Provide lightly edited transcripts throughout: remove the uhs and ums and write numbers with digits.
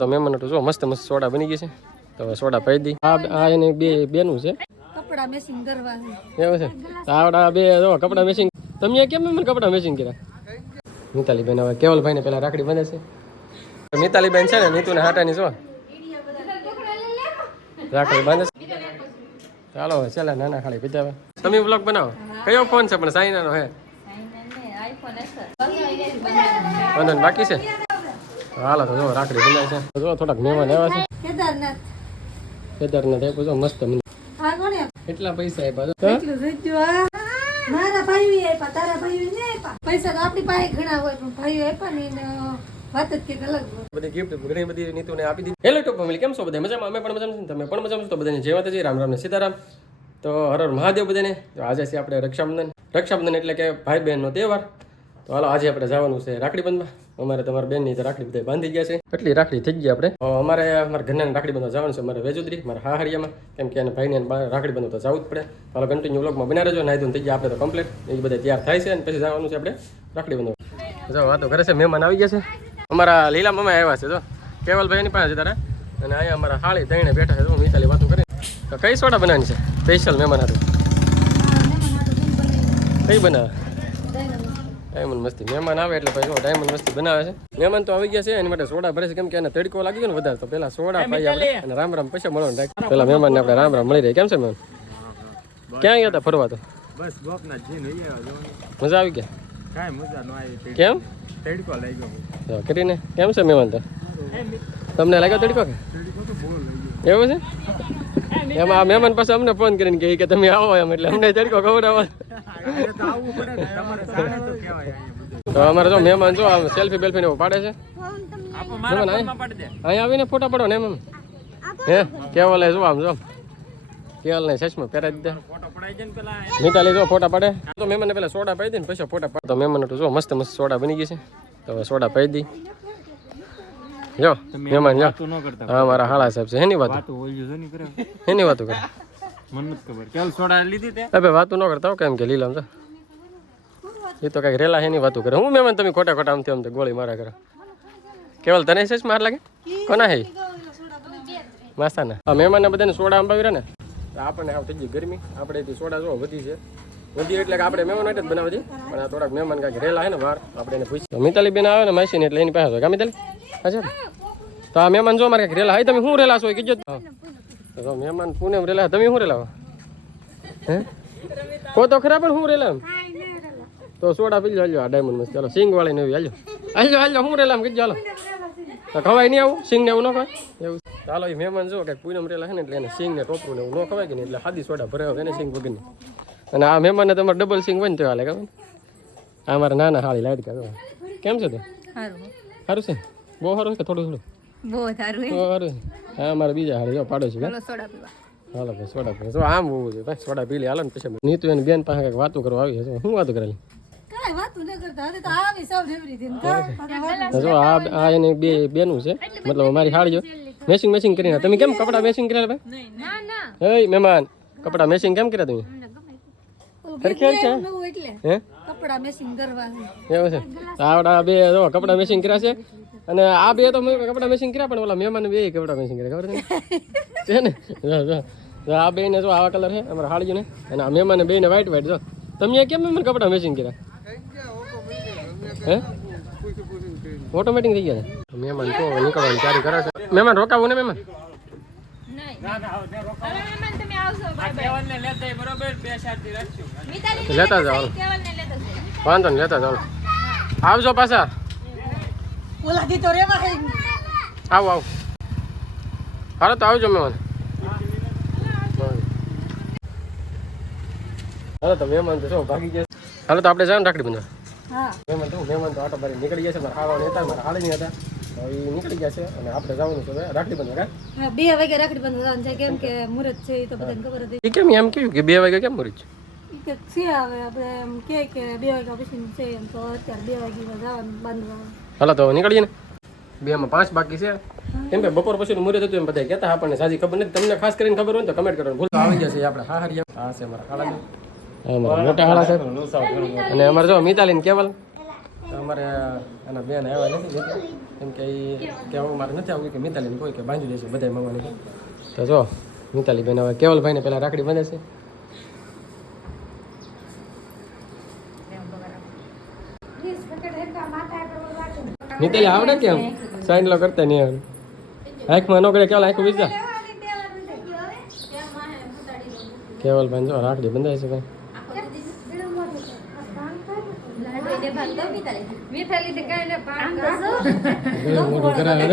તો મહેમાન તો જો મસ્ત મસ્ત સોડા બની ગઈ છે તો સોડા પાઈ દી. આ એની બેનું છે કપડા મેચિંગ કરવા એવું છે. આવડા બે જો કપડા મેચિંગ. તમે કેમ મને કપડા મેચિંગ કર્યા? મિતાલીબેન હવે કેવલભાઈને પેલા રાખડી બાંધે છે. મિતાલીબેન છે ને નીતુને હાટાની જો રાખડી બાંધે છે. ચાલો ચાલે નાના ખાલી પીધા. તમે વ્લોગ બનાવો. કયો ફોન છે પણ સાઈનાનો હે? બંધન બાકી છે. હાલો તો જો રાખડી બંધાય છે. જો થોડાક મહેમાન આવ્યા છે. કેદારનાથ આપ્યું જો મસ્ત મંદિર. કેટલા પૈસા આપ્યા? મારા ભાઈ આપ્યા, તારા ભાઈ ને આપ્યા. પૈસા તો આપણી પાસે ઘણા હોય પણ ભાઈઓ આપ્યા ને વાત જ કંઈક અલગ હોય. બધી ગિફ્ટ ઘણી બધી નીતુને આપી દીધી. હેલો ટોપ ફેમિલી, કેમ છો બધા? મજામાં? અમે પણ મજામાં છીએ, તમે પણ મજામાં છો? તો બધાને જય માતાજી, રામ રામ ને સીતારામ. તો હર હર મહાદેવ બધાને. તો આજે છે આપણે રક્ષાબંધન. રક્ષાબંધન એટલે કે ભાઈ બહેનનો તહેવાર. તો હાલો આજે આપણે જવાનું છે રાખડી બંધવા. અમારે તમારા બેનની તો રાખડી બધા બાંધી ગયા છે. એટલી રાખડી થઈ ગઈ આપણે. અમારે અમારા ઘરના રાખડી બંધવા જવાનું છે અમારે વેજુદરી મારા હાહરિયામાં, કેમ કે એને ભાઈને રાખડી બંધવા તો જવું જ પડે. હાલો કન્ટિન્યુ વ્લોગમાં બના રહેજો. નાઈ ધોઈને થઈ ગયા આપણે તો કમ્પ્લીટ. એ બધા તૈયાર થાય છે અને પછી જવાનું છે આપણે રાખડી બંધવા. જો વાતો કરે છે, મહેમાન આવી ગયા છે. અમારા લીલા મમ્મા આવ્યા છે. જો કેવલભાઈ એની પાસે છે તારા, અને અહીંયા અમારા હાળી દઈને બેઠા છે. તો મિતાલી વાતો કરે. તો કઈ સોડા બનાવવાની છે સ્પેશિયલ મહેમાન હતું? કઈ બનાવે? ડાયમંડ મસ્તી. મહેમાન આવે એટલે ભાઈ જો ડાયમંડ મસ્તી બનાવે છે. મહેમાન તો આવી ગયા છે એની માટે સોડા ભરે છે, કેમ કે એને તડકો લાગી ગયો ને વધારે. તો પેલા સોડા પાઈ આપણે અને રામ રામ પછી મળવાનું રાખી. પેલા મહેમાનને આપણે રામ રામ મળી રહી. કેમ છે મહેમાન? ક્યાં ગયા હતા ફરવા? તો બસ ગોપનાથ જઈને મજા આવી ગયા? કાંઈ મજા ન આવી. કેમ? તડકો લાગ્યો. કરીને કેમ છે મહેમાન? તો તમને લાગ્યો તડકો કે? એવું છે? એમાં આ મહેમાન પાસે અમને ફોન કરીને કહે કે તમે આવો એમ, એટલે અમને તડકો ખવડાવો. તો અમારે જો મહેમાન જો સેલ્ફી બેલ્ફી ને પાડે છે. અહીંયા આવીને ફોટા પાડો ને એમ. હે કેવલ જો આમ જો કેવલ ને સચમાં પહેરાવી દે. મિતાલી જો ફોટા પાડે. તો મહેમાનને પેલા સોડા પાઈ દે ને પછી ફોટા પાડે. તો મહેમાન તો જો મસ્ત મસ્ત સોડા બની ગઈ છે. તો સોડા પાઈ દી. જો મહેમાન જો હા મારા હાળા સાહેબ છે. એની વાતો એની વાતો કરે. મને નથી ખબર. કેલ સોડા લીધી તે? હવે વાતો ન કરતા હો, કેમ કે લીલામ છે એ તો કઈક રેલા એની વાતો કરે. હું મહેમાન તમે ખોટા ખોટા આમથી આમ ગોળી મારા કરે. કેવલ તને સચ માર લાગે? કોના હે માસ્તાના? આ મહેમાનને બધાને સોડા અંબાવી રહ્યા ને આપણને આવ થઈ ગઈ ગરમી. આપણે સોડા જો વધી છે. વધી એટલે કે આપણે મહેમાન માટે જ બનાવી દઈએ, પણ આ થોડાક મહેમાન કાંઈક રેલા હે ને વાર આપણે એને પૂછીએ. મિતાલી બેન આવે ને માસી ને એટલે એની પાસે કા મિતાલી? અચ્છા તો આ મહેમાન જો મારે કાંઈક રેલા. હા તમે શું રેલા છો કીજો? તો મહેમાન પુણે રેલા, તમે શું રેલા? હે કો તો ખરા, પણ શું રેલા એમ? તો સોડા પી લો. હાલો આ ડાયમંડ મસ્ત. ચાલો સિંગ વાળી નવી. હાલો હાલો હાલો શું રેલા કીધું? ચાલો તો ખવાય નહીં આવું સિંગ ને એવું ન ખવાય એવું? ચાલો એ મહેમાન જો કંઈક પૂનમ રેલા છે ને એટલે એને સિંગ ને ટોપરું ને એવું ન ખવાય કે નહીં, એટલે સાદી સોડા ભરે એને સિંગ વગરની. અને આ મહેમાનને તમારે ડબલ સિંગ હોય ને તો હાલે. ખબર આ મારા નાના હાળી લાઈટ કા. કેમ છે તે? સારું છે? બહુ સારું છે કે થોડું થોડું? બહુ સારું સારું. હા મારા બીજા હાળી જો પાડો છે. સોડા પીવા. હાલો ભાઈ સોડા પીવા. જો આમ હોવું જોઈએ ભાઈ. સોડા પી લે હાલો ને પછી નીતુ એની બેન પાસે કંઈક વાતો કરવા આવી છે. શું વાતો કરેલી? જો આ એની બેનું છે, મતલબ મારી હાળીઓ મેચિંગ મેચિંગ કરીને. તમે કેમ કપડા મેચિંગ કર્યા ભાઈ? હે મહેમાન કપડા મેચિંગ કેમ કર્યા તમે? હે કપડા મેચિંગ કરવા એવું છે. આવડા બે જો કપડા મેચિંગ કર્યા છે. અને આ બે તો કપડા મેચિંગ કર્યા, પણ ઓલા મહેમાન બે કપડા મેચિંગ કર્યા. ખબર છે ને? આ બે ને જો આવા કલર છે અમારા હાળીઓ ને, અને આ મહેમાન બે ને વ્હાઈટ વ્હાઈટ. જો તમે કેમ મહેમાન કપડા મેચિંગ કર્યા? હે ઓટોમેટિક થઈ ગયા છે. મહેમાન તો નીકળવાની તૈયારી કરે છે. મહેમાન રોકાવું ને મહેમાન? લેતા જાઓ વાંધો ને, લેતા જાઓ. આવજો પાછા. આવો આવો. હાલો તો આવજો મહેમાન. હાલો તો મહેમાન તો શું ભાગી ગયા. હાલો તો આપણે જાવ ને રાખડી બંધવા. મહેમાન તો આટો બારી નીકળી ગયા છે. મારા ખાવાનું હતા, મારા હાળી હતા, એ નીકળી ગયા છે અને આપણે જવાનું છે રાખડી બંધવા. 2 વાગે રાખડી બંધવા જવાનું છે, કેમ કે મુહૂર્ત છે એ તો બધાને ખબર હતી. એ કેમ એમ કહ્યું કે 2 વાગે કેમ મુહૂર્ત છે? છે હવે આપણે એમ કે 2 વાગ્યા પછી છે, એમ તો અત્યારે 2 વાગે જવાનું બાંધવા. હાલો તો નીકળીએ ને. 2 માં 5 બાકી છે. કેમ કે બપોર પછી મુહૂર્ત હતું એમ બધા કહેતા. આપણને સાજી ખબર નથી. તમને ખાસ કરીને ખબર હોય તો કમેન્ટ કરવાનું ભૂલ. આવી ગયા છે આપણે હાહરિયા. આ છે મારા ખાલા, અમારા મોટા હાલા સાહેબ, અને અમારે જો મિતાલી ને કેવલ. અમારે એના બેન આવ્યા નથી. કેમ કે એ કહેવું મારે નથી આવું કે મિતાલીને કોઈ કે બાંધી દેશે બધા મમ્માને તો જો મિતાલી બેન હવે કેવલભાઈને પહેલાં રાખડી બાંધે છે મિતાલી આવડે કેમ સાઈન લો કરતા નહીં આવડે આંખમાં નો કરે કેવલ આંખું બીજા કેવલભાઈ જો રાખડી બંધાય છે ભાઈ ઘણું મોટું કરાવે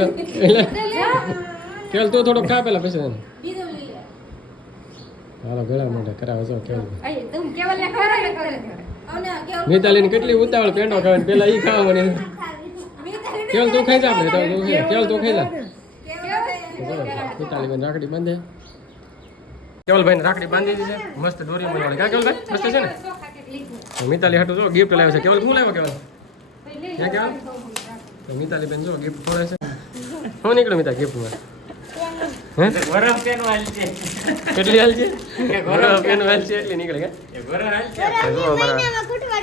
કેવલ તું થોડો ખા પેલા પછી હાલો ઘણા મોટા કરાવે છો મિતાલીને કેટલી ઉતાવળ પેંડો ખાવે પેલા ઈ ખાવા મને કેવલ તું ખાઈ જા આપણે કેવલ તું ખાઈ જા મિતાલી બેન રાખડી બાંધે કેવલભાઈ ને રાખડી બાંધી દીધી છે મસ્ત દોરી મળવાની કા કેવલભાઈ મસ્ત છે ને મિતાલી હાટુ જો ગિફ્ટ લાવ્યો છે કેવલ શું લાવ્યો કેવલ કેવલ મિતાલી બેન જો ગિફ્ટ ખોલે છે શું નીકળ્યું મિતા ગિફ્ટમાં બરફ પેન વાળી છે કેટલી હાલ છે બરફ પેન હાલ છે એટલી નીકળે કે એ બરફ હાલ છે જો અમારા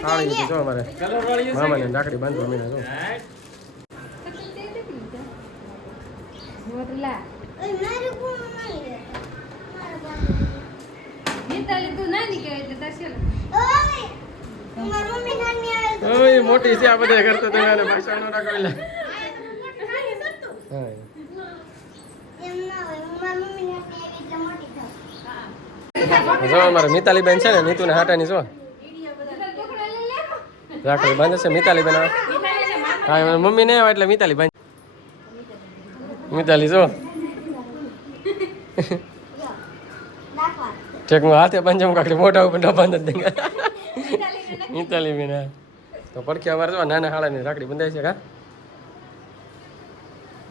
આવડી જો અમારે કલર વાળી મામાને રાખડી બાંધવા મીના જો ઓય મોટી છે આ બધા કરતો તો એને ભાષા નો રાખેલા હા જો અમારે મિતાલી બેન છે ને નીતુને હાટાની જો રાખડી બાંધે છે મિતાલી બેન હા મમ્મી ને આવે એટલે મિતાલી બાંધ મિતાલી જો ઠેક હું હાથે બાંધે કાકડી મોટા ઉપર ન બાંધ દે મિતાલી બેન તો પડખે અમારે જો નાના હાળાની રાખડી બંધાય છે કા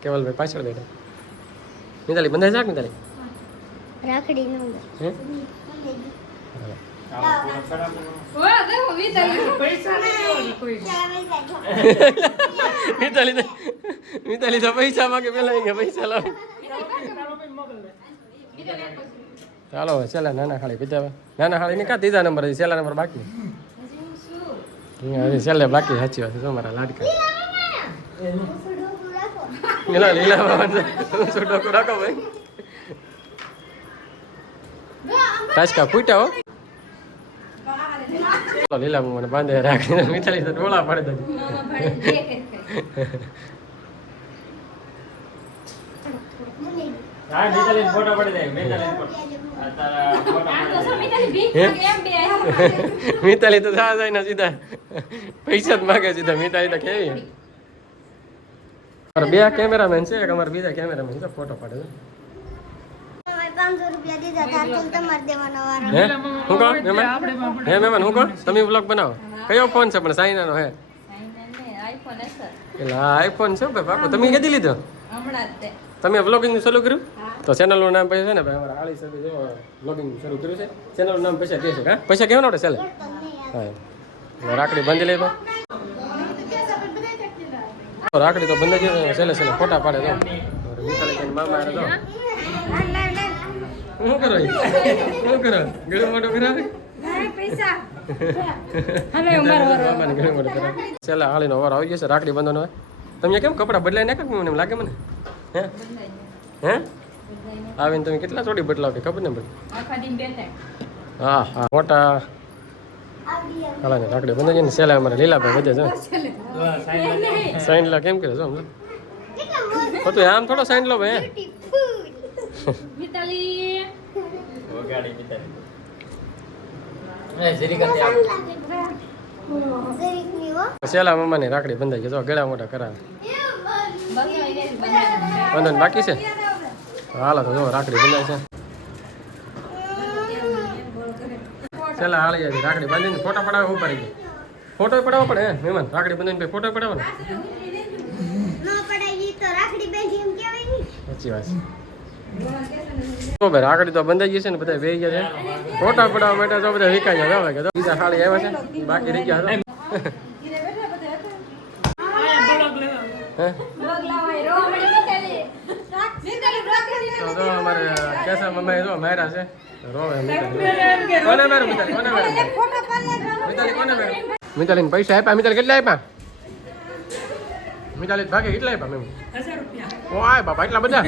કેવલભાઈ પાછળ બેઠા મિતાલી બંધાય છે મિતાલી રાખડી નો હે મિતાલી તો પૈસા માંગે પેલા પૈસા લાવ ચાલો છેલ્લા નાના ખાળી પીધા નાના ખાળી ને કા ત્રીજા નંબર છેલ્લા નંબર બાકી છેલ્લે બાકી સાચી વાત છે મારા લાડકા લીલા લીલા ડોકું રાખો ભાઈ ટાચકા ફૂટ્યા હો લીલા મને બાંધે રાખીને મિતાલી તો ડોળા પડે હા મિતાલી ફોટો પડી દે મિતાલી મિતાલી તો થા જાય ને સીધા પૈસા જ માગે સીધા મિતાલી તો કેવી બે કેમેરામેન છે એક અમારા બીજા કેમેરામેન છે ફોટો પાડે છે 500 રૂપિયા દીધા હતા તો તમારે દેવાનો વારો હે હું કહો મહેમાન હે મહેમાન હું કહો તમે વ્લોગ બનાવો કયો ફોન છે પણ સાઈનાનો હે એટલે આઈફોન છે ભાઈ બાપુ તમે કદી લીધો તમે વ્લોગિંગ ચાલુ કર્યું તો ચેનલનું નામ પછી છે ને ભાઈ અમારા આળી સાથે જો વ્લોગિંગ શરૂ કર્યું છે ચેનલનું નામ પૈસા કહે છે હા પૈસા કેવું નડે ચાલે હા રાખડી બાંધી લઈ તો રાખડી તો બંધ છે છેલ્લે છેલ્લે ફોટા પાડે તો મિતાલી મામા તો શું કરો શું કરો ગળો મોટો કરાવે છેલ્લા હાલીનો વાર આવી ગયો છે રાખડી બંધવાનો હોય તમે કેમ કપડાં બદલાઈ નાખે મને એમ લાગે મને હે હે આવીને તમે કેટલા ચોડી બદલાવ કે ખબર ને બધી હા હા મોટા હાલા ને રાખડી બંધાઈ ને છેલ્લા અમારે લીલાભાઈ વધે છે સાઈન લા કેમ કરે છો તો આમ થોડો સાઈન લો ભાઈ ગાડી મિતાલી છેલ્લા મમ્માની રાખડી બંધાઈ ગઈ જો ગળા મોટા કરાવે બંધન બાકી છે હાલો તો જો રાખડી બંધાય છે છેલ્લા હાલી જાય રાખડી બાંધીને ફોટો પડાવે ઉપર ગઈ ફોટો પડાવવો પડે હે મહેમાન રાખડી બંધીને ફોટો પડાવો ને નો પડાવી તો રાખડી બેઠી એમ કહેવાય ની સાચી વાત તો ભાઈ રાખડી તો બંધાઈ ગઈ છે ને બધા વેઈ ગયા છે ફોટા પડાવવા માટે તો બધા વિકાઈ ગયા હવે કે બીજા હાળી આવ્યા છે બાકી રહી ગયા તો અમારે કેસા મમ્મી જો માર્યા છે રોવે કોને માર્યું મિતાલી કોને માર્યું મિતાલી કોને માર્યું મિતાલીને પૈસા આપ્યા મિતાલી કેટલા આપ્યા મિતાલી ભાગે કેટલા આપ્યા મેમ 1000 રૂપિયા. ઓય બાપા એટલા બધા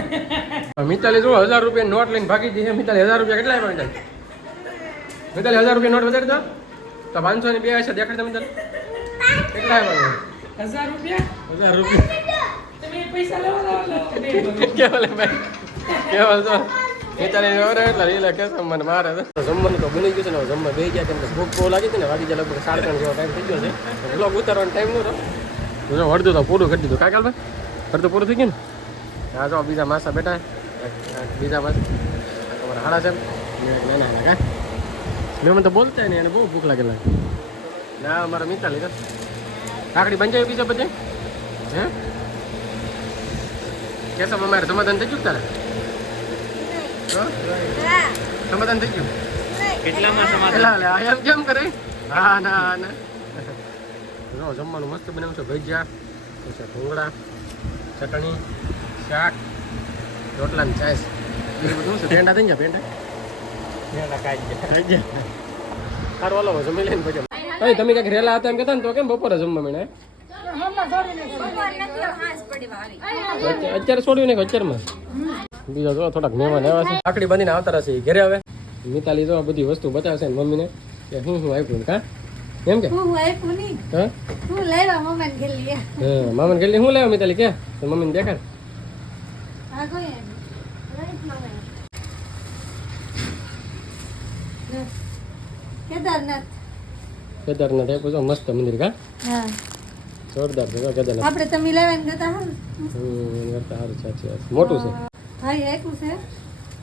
મિતાલી જો 1000 રૂપિયા નોટ લઈને ભાગી જઈએ મિતાલી 1000 રૂપિયા કેટલા આપ્યા મિતાલી 1000 રૂપિયા નોટ વધારી દો તો 500 ની બે હશે દેખાડ મિતાલી કેટલા આપ્યા 1000 રૂપિયા 1000 રૂપિયા તમે પૈસા લેવા લાવો કેવલ ભાઈ કેવલ તો મિતાલી ઓરે એટલે રીલા કે મને મારે તો જમવાનું તો બની ગયું છે ને જમવા બે ગયા કેમ કે ભૂખ બહુ લાગી હતી ને વાગી ગયા લગભગ 3:30 જેવો ટાઈમ થઈ ગયો છે બ્લોગ ઉતારવાનો ટાઈમ નહોતો જો અડધું તો પૂરું કરી દીધું કાકાલ ભાઈ અડધું પૂરું થઈ ગયું ને આ જો બીજા માસા બેઠા બીજા માસા તમારા હાડા છે ના ના કા મેં મને તો બોલતા નહીં એને બહુ ભૂખ લાગેલા ના અમારા મિતાલી કાકડી બંધાઈ બીજા બધે હે કેસમ અમારે સમાધાન થઈ ગયું તારે સમાધાન થઈ ગયું કેટલામાં સમાધાન એલા એમ કેમ કરે હા ના ના જો જમવાનું મસ્ત બનાવ્યું છે ભજીયા પછી ભૂંગળા ચટણી શાક રોટલા ને છાશ એ બધું છે પેંડા થઈ ગયા પેંડા થઈ ગયા સારું હાલો જમી લઈને પછી ભાઈ તમે ક્યાંક રેલા હતા એમ કહેતા ને તો કેમ બપોરે જમવા મળે અત્યારે છોડ્યું ને અત્યારમાં બીજા જો થોડાક મહેમાન આવ્યા છે આકડી બાંધીને આવતા રહેશે ઘરે આવે મિતાલી જો બધી વસ્તુ બતાવશે ને મમ્મીને કે હું આપ્યું કા એમ કે હું આપ્યું નહીં હા હું લેવા મમ્મીને ગેલી હા મામાને ગેલી હું લેવા મિતાલી કે તો મમ્મીને દેખાડ આ કોઈ રોહિત મામા કેદારનાથ કેદારનાથ આપ્યું છે મસ્ત મંદિર કા હા જોરદાર છે કેદારનાથ આપણે તમે લેવાને ગતા હા એની કરતા સારું સાચી વાત મોટું છે ભાઈ આપ્યું છે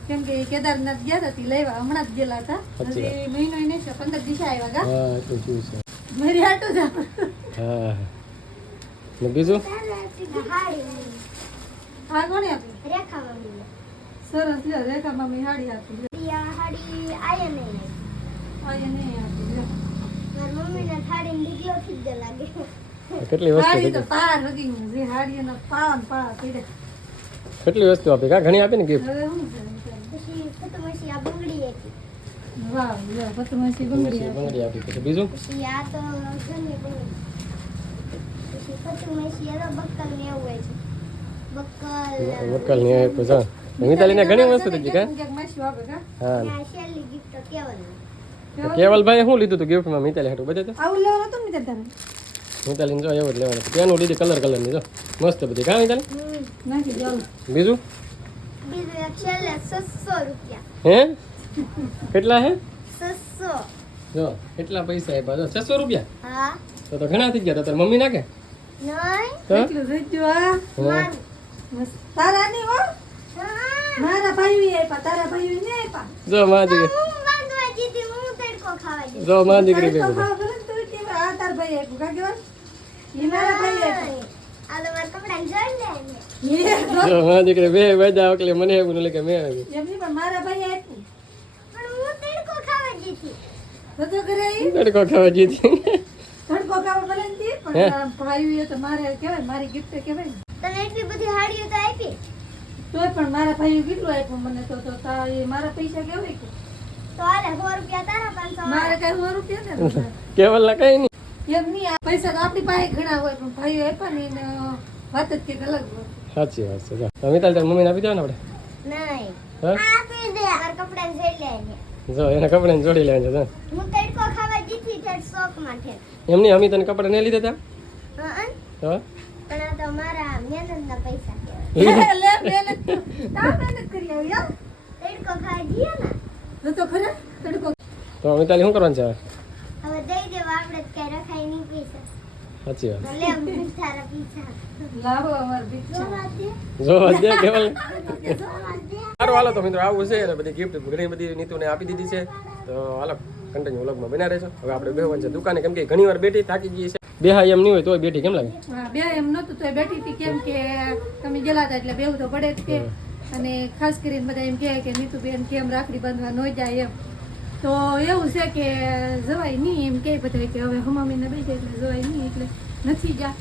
કેમ કે કેદારનાથ ગયા હતા તે લેવા હમણાં જ ગયેલા હતા સાચી વાત. હજી મહિનો નહીં છે 15 દિવસ આવ્યા ગા હા એટલું શું છે મારી હાટું જ હા ને બીજું હાડી આ કોને આપી રેખા મમ્મી સરસ લ્યો રેખા મામી હાડી આપી પ્રિયા હાડી આયા નહીં આ નહીં આપી લ્યો. મારી મમ્મીને થાળીને દીકલો થી જ લાગે કેટલી વસ્તુ હાડી તો કીધી? પાર વગી જે હાડીનો પાવન પાર પીડે કેટલી વસ્તુ આપી કા ઘણી આપી ને ગિફ્ટ હવે શું કરે પછી ફતમસી આ બંગડી હતી વાહ લ્યો પતમાસી બંગડી આપી. બંગડી આપી પછી બીજું પછી આ તો ઘરની બંગડી પછી ફતમસી આ તો બક્કલ ને એવું હોય છે બક્કલ વકલ ને આપ્યું છે મિતાલીને ઘણી વસ્તુ દીધી કા ક્યાંક માસી આપે કા હા આ શેલી ગિફ્ટ કેવલ કેવલભાઈ શું લીધું હતું ગિફ્ટમાં મિતાલી હાટું બધે તો આવું લેવાનું હતું ને તારે મિતાલીને જો એવું જ લેવાનું હતું પેનું લીધી કલરની જો મસ્ત બધી કા મિતાલી નાખી જાઉં બીજું બીજું એક છેલ્લે 600 રૂપિયા હે કેટલા હે 600 જો કેટલા પૈસા આપ્યા જો 600 રૂપિયા હા તો ઘણા થઈ ગયા તો તારી મમ્મી નાખે નહીં તો એટલું થઈ ગયું આ હા. બસ. તારા નહીં હો હા મારા ભાઈ આપ્યા તારા ભાઈ નહીં આપ્યા જો માં દીકરી હું બાંધવા જીતી હું તડકો ખાવા જઈ જો માં દીકરી તારે તો ભેગું ખાવા ભલે ને તું કે આ તાર ભાઈ આપ્યું કા કેવા ઈ મારા ભાઈ આપ્યું આ તો મારા કપડા જોઈ લે ને ઈ જો. જો માં દીકરી બે વાજા એટલે મને એવું ન લાગે મેં આપ્યું એમની પણ મારા ભાઈ આપ્યું પણ હું તડકો ખાવા જીતી તો કરે ઈ તડકો ખાવા જીતી ધડકો ખાવા ભલે ને દી હે? પણ ભાઈ તો મારે કહેવાય મારી ગિફ્ટ કહેવાય ને. તને એટલી બધી હાડીઓ તો આપી તોય પણ મારા ભાઈ કેટલું આપ્યું મને તો એ મારા પૈસા કેવાય કે તો હાલે 100 રૂપિયા તારા 500 મારે કઈ 100 રૂપિયા ને કેવલ ના કઈ નહીં એમ નહીં આ પૈસા તો આપણી પાસે ઘણા હોય પણ ભાઈઓ આપ્યા ને એને વાત જ કંઈક અલગ હોય સાચી વાત છે જો મિતાલી તારી મમ્મીને આપી દો ને આપણે નહીં હા આપી દે મારા કપડા જોઈ લે ને જો એના કપડાને જોડી લેવા છે હું તડકો ખાવા જીતી છે શોખ માટે એમની અમે તને કપડા નહીં લીધા હા હા પણ આ તો મારા મહેનતના પૈસા કહેવાય લે મહેનત તા મહેનત કરી આવી યાર તડકો ખાવા જઈએ ને તો ખરા તડકો તો મિતાલી શું કરવાનું છે હવે? હવે દઈ દેવા આપણે જ કઈ રખાય નહીં પૈસા સાચી વાત તો લે મીઠાના પૈસા લાવો અમાર ભીક્ષા જોવા દે જો દે કેવલ જોવા દે સારું હાલો તો મિત્રો આવું છે અને બધી ગિફ્ટ ઘણી બધી નીતુને આપી દીધી છે તો હાલો કન્ટિન્યુ વ્લોગમાં બના રહેજો હવે આપણે બેહવાનું છે દુકાને કેમ કે ઘણી વાર બેઠી થાકી ગઈ છે બેહાય એમ નહીં હોય તોય બેઠી કેમ લાગે હા, બે એમ નતું તો બેઠી હતી કેમ કે તમે ગયેલા હતા એટલે બેવું તો પડે જ કે અને ખાસ કરીને બધા એમ કહે કે નીતુબેન કેમ રાખડી બાંધવા ન જાય એમ તો એવું છે કે જવાય નહીં એમ કહે બધા કે હવે હમામીને બેસે એટલે જવાય નહીં એટલે નથી જા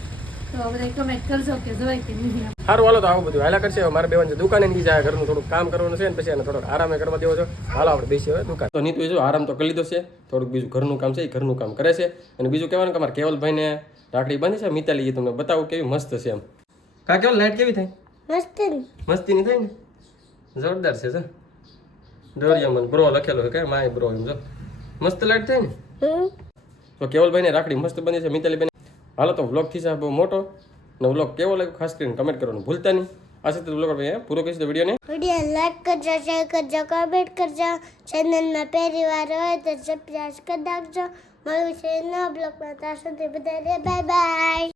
તો બધા કમેન્ટ કરજો કે જવાય કે નહીં એમ. સારું હાલો તો આવું બધું હાલા કરશે હવે મારે બેવાનું છે દુકાને નહીં જાય ઘરનું થોડુંક કામ કરવાનું છે ને પછી એને થોડોક આરામે કરવા દેવો છો હાલો આપણે બેસી હવે દુકાન તો નીતુ જો આરામ તો કરી લીધો છે થોડુંક બીજું ઘરનું કામ છે એ ઘરનું કામ કરે છે અને બીજું કહેવાનું કે અમારે કેવલભાઈને રાખડી બાંધી છે મિતાલી એ તમને બતાવું કેવી મસ્ત છે એમ કા કેવું લાઈટ કેવી થાય મસ્ત ને મસ્તીની થાય ને જોરદાર છે જો ડોરિયામન બ્રો લખેલો છે કે માય બ્રો એમ જો મસ્ત લાઈટ થાય ને તો કેવલભાઈને રાખડી મસ્ત બની છે મિતાલીબેન હાલો તો વ્લોગ થી બહુ મોટો ને વ્લોગ કેવો લાગ્યો ખાસ કરીને કમેન્ટ કરવાનું ભૂલતા નહીં આ સાથે વ્લોગ પૂરો કરીશું તો વિડીયોને વિડીયો લાઈક કરજો શેર કરજો કમેન્ટ કરજો ચેનલમાં પહેલી વાર હોય તો સબસ્ક્રાઇબ કરી નાખજો મળું છે નવા બ્લોગમાં ત્યાં સુધી બધાને બાય બાય